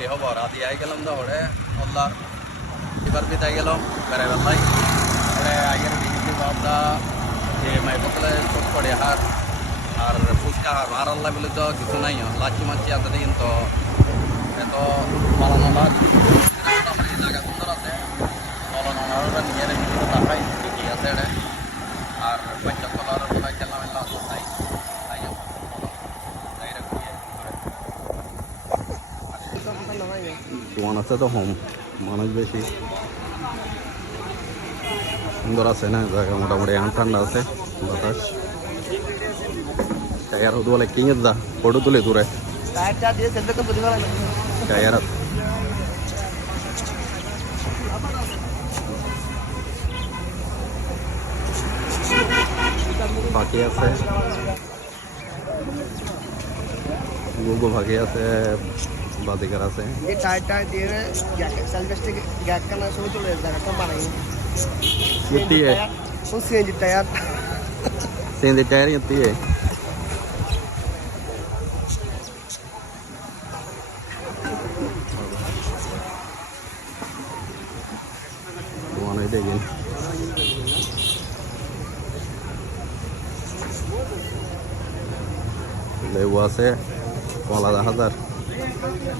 কি খবর আদি আই গেলাম তো ওরে আল্লাহর এবার বিদায় গেলাম বেড়াই বেলাই ওরে আগের বিজলি বাদা যে মাই বোতলে চোখ পড়ে হার আর ফুচকা আর আল্লাহ বলে তো কিছু নাই লাচি মাছি আছে কিন্তু এত পালানো লাগ মোটামুটি জায়গা সুন্দর আছে পালানোরা নিজের ভিতরে দেখাই কি আছে এটা আর পঞ্চতলার বলে খেলাম এলাম তাই তাই দোকান আছে তো হোম মানুষ বেশি সুন্দর আছে না জায়গা মোটামুটি এখন ঠান্ডা আছে বাতাস টায়ার হতো বলে কিনে দা ফটো তুলে দূরে টায়ার বাকি আছে গুগো বাকি আছে বাদিকার আছে ये टायर टायर दिए सेल्फेस्ट गैस का ना सोच चले जाएगा कम बनाएंगे युक्ति है उस सीएनजी टायर सीएनजी टायर युक्ति है तो आने देंगे ले हुआ से वाला 1000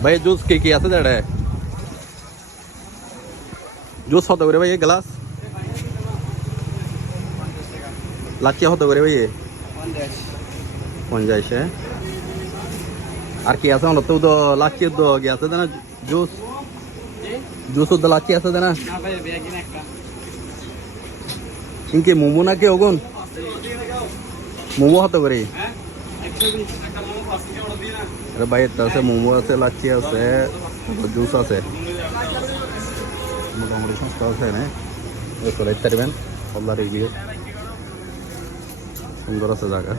भाई जूस की আছে দেড়ে জুস কত করে ভাই গ্লাস লাচ্ছি কত করে ভাই 50 আর কি আছে হলো তো লাচ্ছি তো কি আছে না জুস জুস তো লাচ্ছি আছে না ভাই বেগিন একটা ইনকে মোমো না কি ওগুন মোমো কত করে 120 একটা মোমো 5 টাকা অর্ডার দিই না আরে ভাই এটা আছে মোমো আছে লাচ্ছি আছে জুস আছে মোটামুটি সস্তা আছে না এসে লাইতে পারবেন আল্লাহ রিভিউ সুন্দর আছে জায়গা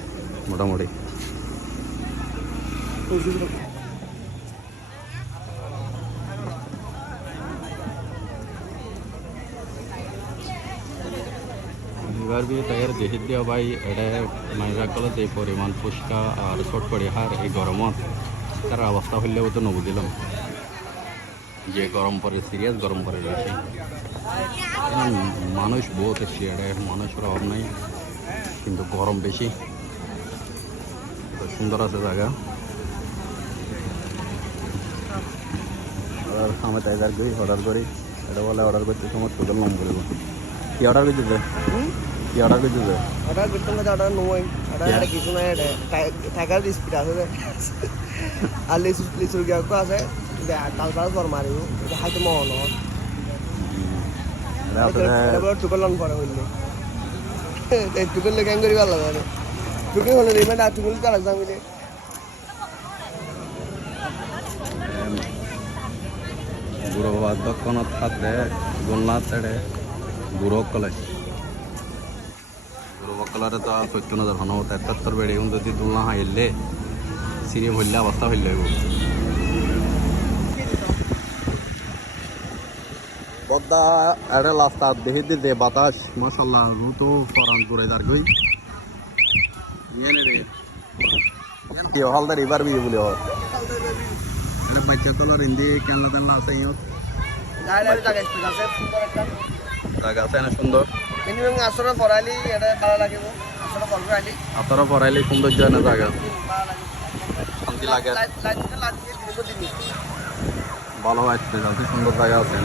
মোটামুটি এবার বি টায়ার দেখে দিও ভাই এটা মাইরা কলে যে পরিমাণ ফুচকা আর চটপটি হার এই গরমত তার অবস্থা হইলেও তো নবুদিলাম যে গরম পরে সিরিয়াস গরম পরে রয়েছে মানুষ বহুত এসছে এটা মানুষের অভাব নাই কিন্তু গরম বেশি সুন্দর আছে জায়গা আমি টাইগার করি অর্ডার করি এটা বলে অর্ডার করতে তোমার টোটাল নম্বর কি অর্ডার করতে কি অর্ডার করতে অর্ডার করতে না অর্ডার নয় অর্ডার কিছু না টাইগার স্পিড আছে আর লিসুর গিয়া আছে কালপাস বর মারিব হাইতে মহন টুকল অন পরে হইলে টুকল লেগে করি ভালো লাগে টুকল হলে রিমেন্ট আর টুকল কার যাম মিলে বুড়ো বাবা দক্ষণত থাকলে গোলনাথ এড়ে বুড়ো কলে বুড়ো বকলারে তো সত্য নজর হন 73 বেড়ে যদি তুলনা হাইলে সিনি হইলে অবস্থা হইলে পদ্মা এড়ে রাস্তা দেখে দিতে বাতাস মাসাল্লাহ রুতো ফরান করে দার গই কি হালদার এবার বিয়ে বলে হয় এটা বাচ্চা তোলার হিন্দি কেনলা তেনলা আছে ইয়ত জায়গা আছে না সুন্দর আসরে পড়াইলি এটা ভালো লাগিব আসরে পড়াইলি সৌন্দর্য না জায়গা শান্তি লাগে ভালো আসতে যাচ্ছে সুন্দর জায়গা আছে